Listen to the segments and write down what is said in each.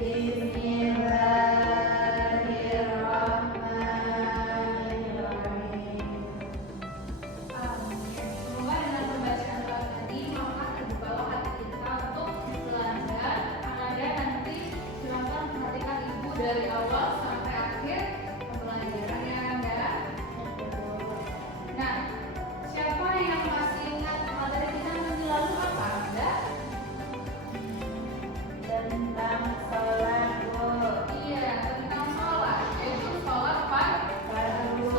Bismillahirrahmanirrahim. Semoga dengan pembacaan doa tadi maka terbukalah hati kita untuk belajar. Anda nanti silakan perhatikan ibu dari awal sampai akhir pembelajarannya Anda. Nah, siapa yang masih ingat materi kita minggu lalu apa Anda? Tentang sholat, Bu. Iya, tentang sholat, yaitu sholat fardu.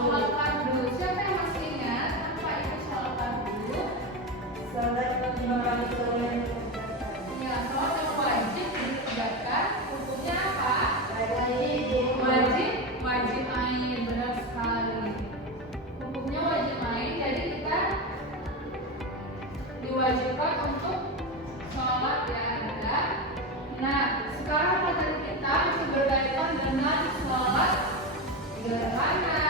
Siapa yang masih ingat apa itu sholat fardu? Sholat lima waktu yang Iya, sholat yang wajib ditegakkan. Hukumnya apa? wajib. Wajib ain, benar sekali. Hukumnya wajib ain, jadi kita diwajibkan untuk sholat ya Anda. Nah, sekarang materi kita masih berkaitan dengan sholat gerhana,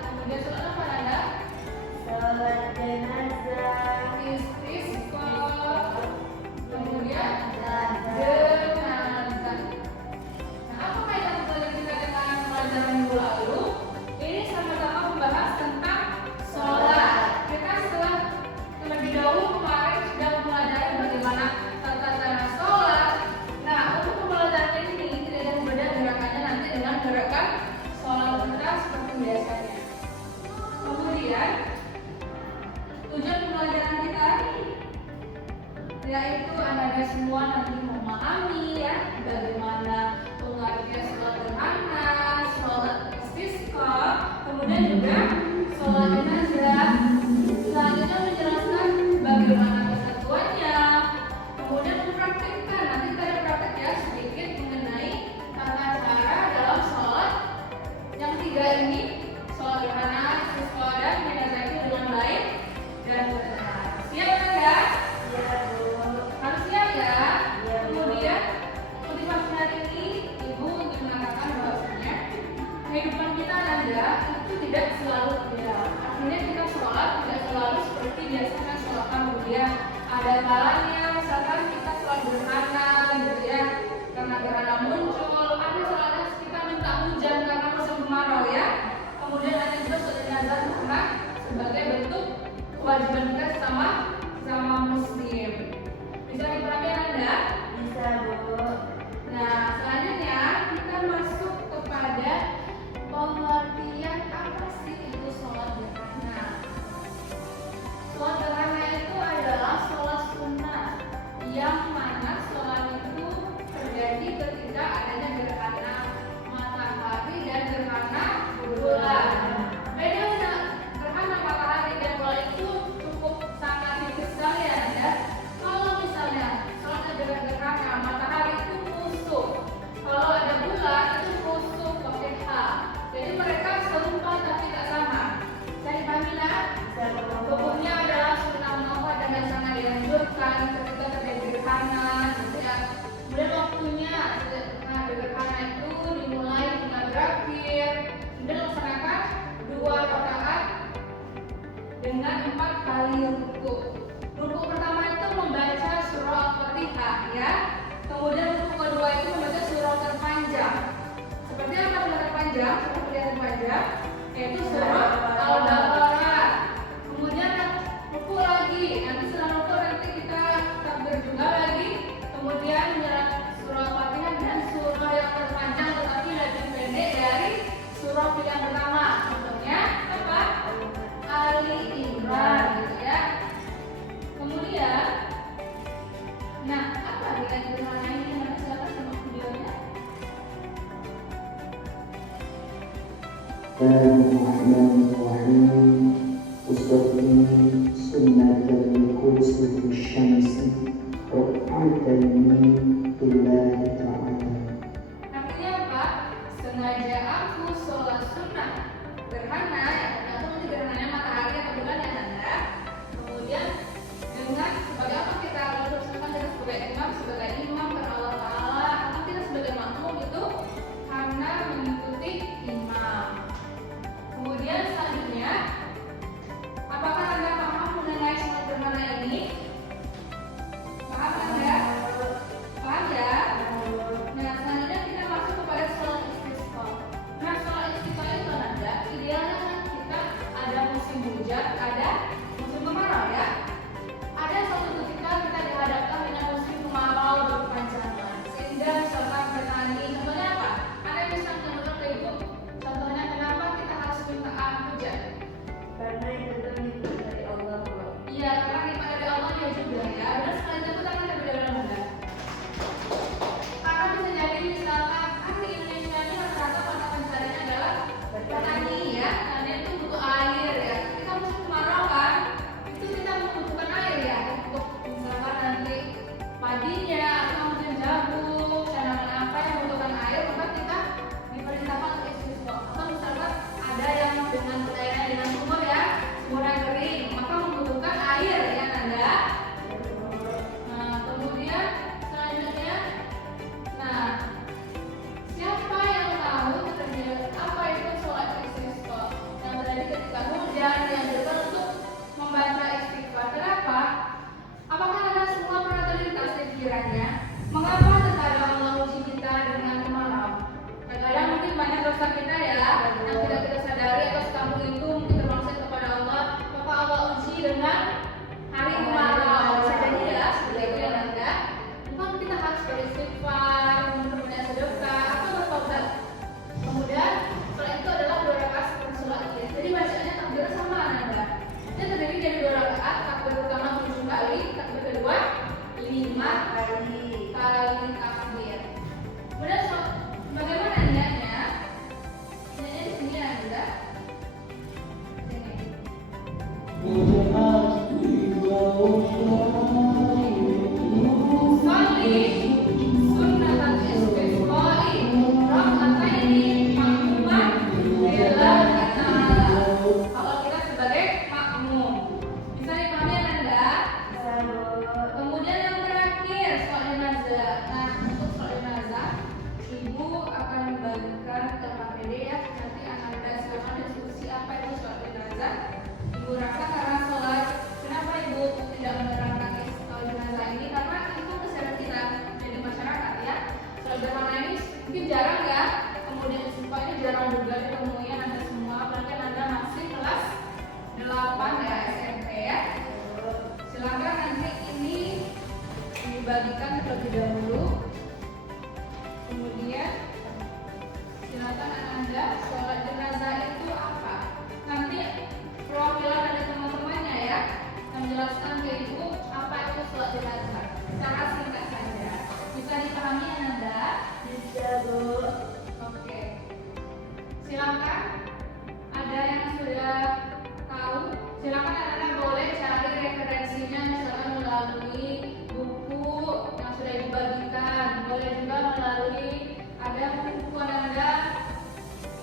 kemudian sholat apa Anda? Sholat jenazah. Istisqa, kemudian Jenazah. jenazah. Nah, apa kaitan materi kita dengan pelajaran minggu lalu? Ini sama-sama membahas tentang sholat. Kita setelah terlebih dahulu kemarin sudah mempelajari bagaimana tata cara sholat. Nah, untuk pembelajaran ini tidak ada berbeda gerakannya nanti dengan gerakan sholat kita seperti biasanya. Kemudian tujuan pembelajaran kita yaitu Anda semua nanti memahami ya bagaimana pengertian sholat gerhana, sholat istisqa, kemudian juga sholat jenazah. Selanjutnya menjelaskan bagaimana kesatuannya, kemudian mempraktikkan. Nanti kita ada praktek ya sedikit mengenai tata cara dalam sholat yang tiga ini, sholat gerhana, istisqa, dan jenazah itu dengan baik dan benar. Siap kan ya? Ya, Bu. Harus siap ya. Iya, Bu. Kemudian motivasi hari ini ibu untuk mengatakan bahwasanya kehidupan kita Anda itu tidak selalu ideal. Artinya kita sholat tidak selalu seperti biasanya sholat kemudian ada kalanya misalkan kita sholat gerhana gitu ya karena gerhana muncul, ada sholatnya kita minta hujan karena musim kemarau ya. Kemudian ada juga sholat jenazah karena sebagai bentuk kewajiban kita sama muslim. Bisa diperhatikan Anda? Bisa, Bu. Nah, selanjutnya kita masuk kepada pengertian apa sih itu sholat gerhana. Sholat gerhana itu adalah sholat sunnah yang mana sholat itu terjadi ketika adanya gerhana matahari dan gerhana bulan. Beda dengan gerhana matahari dan bulan itu cukup sangat tipis sekali ya Anda. Kalau misalnya sholat gerhana matahari itu kusuk, kalau ada bulan itu kusuk pakai H. Jadi mereka serupa tapi tak sama. Saya dipahami lah. Bisa, Bu. Hukumnya adalah sunnah muakkad dan sangat dianjurkan ketika terjadi gerhana gitu ya. Kemudian waktunya nah, gerhana itu dimulai dengan berakhir. Kemudian laksanakan 2 rakaat dengan 4 kali ruku. Ruku pertama itu membaca surah Al-Fatihah ya. Kemudian ruku kedua itu membaca surah terpanjang. Seperti apa surah terpanjang? Surah terpanjang yaitu surah Al-Baqarah. Kemudian ruku lagi. Nanti setelah ruku nanti kita takbir juga lagi. Kemudian menyerap surah Al-Fatihah dan surah yang terpanjang tetapi lebih pendek dari surah yang pertama. Contohnya apa? Ali Imran gitu ya. Kemudian, nah apa dengan gerhana ini? Nanti silakan sama videonya. Bismillahirrahmanirrahim. Usalli sunnatal kusufi syamsi rakaataini lillahi ta'ala. Artinya apa? Sengaja aku sholat sunnah gerhana, yang tergantung nanti gerhananya matahari atau bulan ya Anda. Kemudian dengan sebagai apa kita lalu dengan sebagai imam karena Allah Taala atau kita sebagai makmum itu karena mengikuti imam. Kemudian selanjutnya, apakah Anda paham mengenai sholat gerhana ini? pikirannya, mengapa terkadang Allah uji kita dengan kemarau? Kadang mungkin banyak dosa kita ya yang tidak kita sadari atau sekampung itu mungkin termaksud kepada Allah, maka Allah uji dengan hari kemarau. Bisa jadi ya seperti itu ya Nanda. Maka kita harus beristighfar, memperbanyak sedekah, atau bertobat. Kemudian setelah itu adalah 2 rakaat setelah sholat Id. Jadi bacaannya takbir sama Nanda. Dia terdiri dari 2 rakaat, takbir pertama 7 kali, takbir kedua 5 kali takbir. Kemudian bagaimana niatnya? Niatnya di sini Nanda. Sini. Salli sunnatal istisqa'i rak'ataini makmuman lillahi ta'ala. Kalau kita sebagai makmum bisa dipahami ya Nanda? Bisa Bu. Kemudian yang terakhir sholat jenazah. Nah, untuk sholat jenazah, ibu akan membagikan ke KPD ya. Nanti Ananda silakan diskusi apa itu sholat jenazah. Ibu rasa karena sholat, kenapa ibu tidak menerangkan sholat jenazah ini? Karena itu kesadaran kita jadi masyarakat ya. Sholat jenazah ini mungkin jarang ya. Kemudian istiqomah jarang juga ditemui Anda semua. Apalagi Anda masih kelas 8 ya SMP ya. Silakan nanti ini dibagikan terlebih dahulu. Kemudian silakan Anda sholat jenazah itu apa? Nanti perwakilan ada teman-temannya ya yang menjelaskan ke ibu apa itu sholat jenazah. Secara singkat saja. Bisa dipahami Anda? Bisa Bu. Oke. Silakan. Ada yang sudah tahu? Silakan Anda boleh cari referensinya misalkan melalui buku yang sudah dibagikan. Boleh juga melalui ada buku Anda.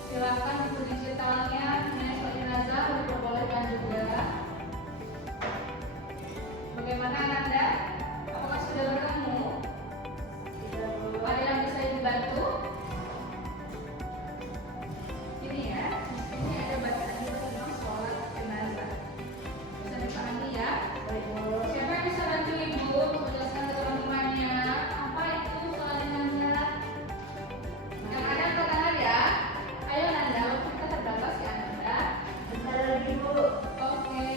Silakan buku digitalnya mengenai sholat jenazah diperbolehkan juga. Bagaimana Anda? Apakah sudah bertemu? Bisa Bu. Ada yang bisa dibantu? Ini ya, ini ada bacaan juga tentang sholat jenazah. Bisa dipahami ya? Baik Bu. Siapa yang bisa bantu ibu untuk menjelaskan ke teman-temannya apa itu sholat jenazah? Yang ada angkat tangan ya. Ayo Nanda, waktu kita terbatas ya Nanda. Bentar lagi Bu. Oke.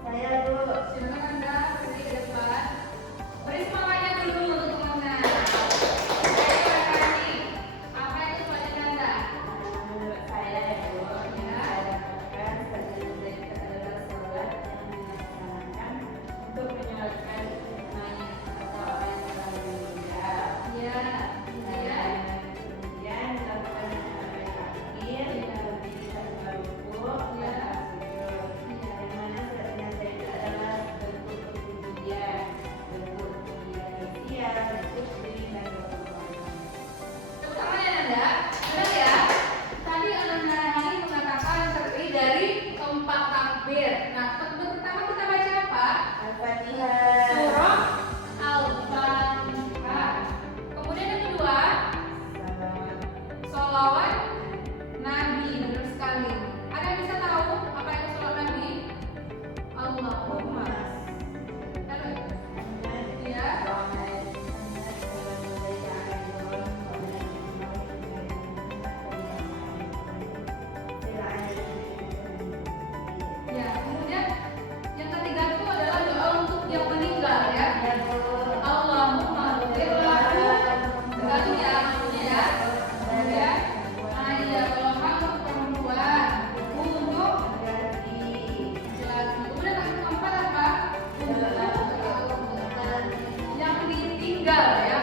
Saya Bu. Silakan Anda berdiri ke depan. Beri semangatnya dulu untuk teman-teman. Ayo rekan-rekan, apa itu sholat jenazah? Menurut saya ya Bu, Ya. saya katakan sholat jenazah itu adalah sholat yang dilaksanakan untuk menyelamatkan mayat atau orang yang telah meninggal. Ya. Ya. Kemudian dilakukan sampai akhir, diberikan rukuk, Ya. yang mana sholat jenazah itu adalah bentuk kepedulian, bentuk manusia, bentuk diri dan Tepuk tangan ya Nanda. Benar ya? Tadi Ananda ini mengatakan terdiri dari 4 takbir. Nah, takbir pertama kita baca apa? Al-Fatihah. Surah Al-Fatihah. Kemudian yang kedua, sholawat Nabi. Benar sekali. Ada yang bisa tahu apa itu sholawat Nabi? Allahumma. Ya. Ya, kemudian yang ketiga itu adalah doa untuk yang meninggal ya. Allahumma ghfir lahu. Tergantung ya maksudnya ya. Kemudian iya kalau kamu perempuan untuk laki-laki. Kemudian yang keempat apa? Yang ditinggal ya.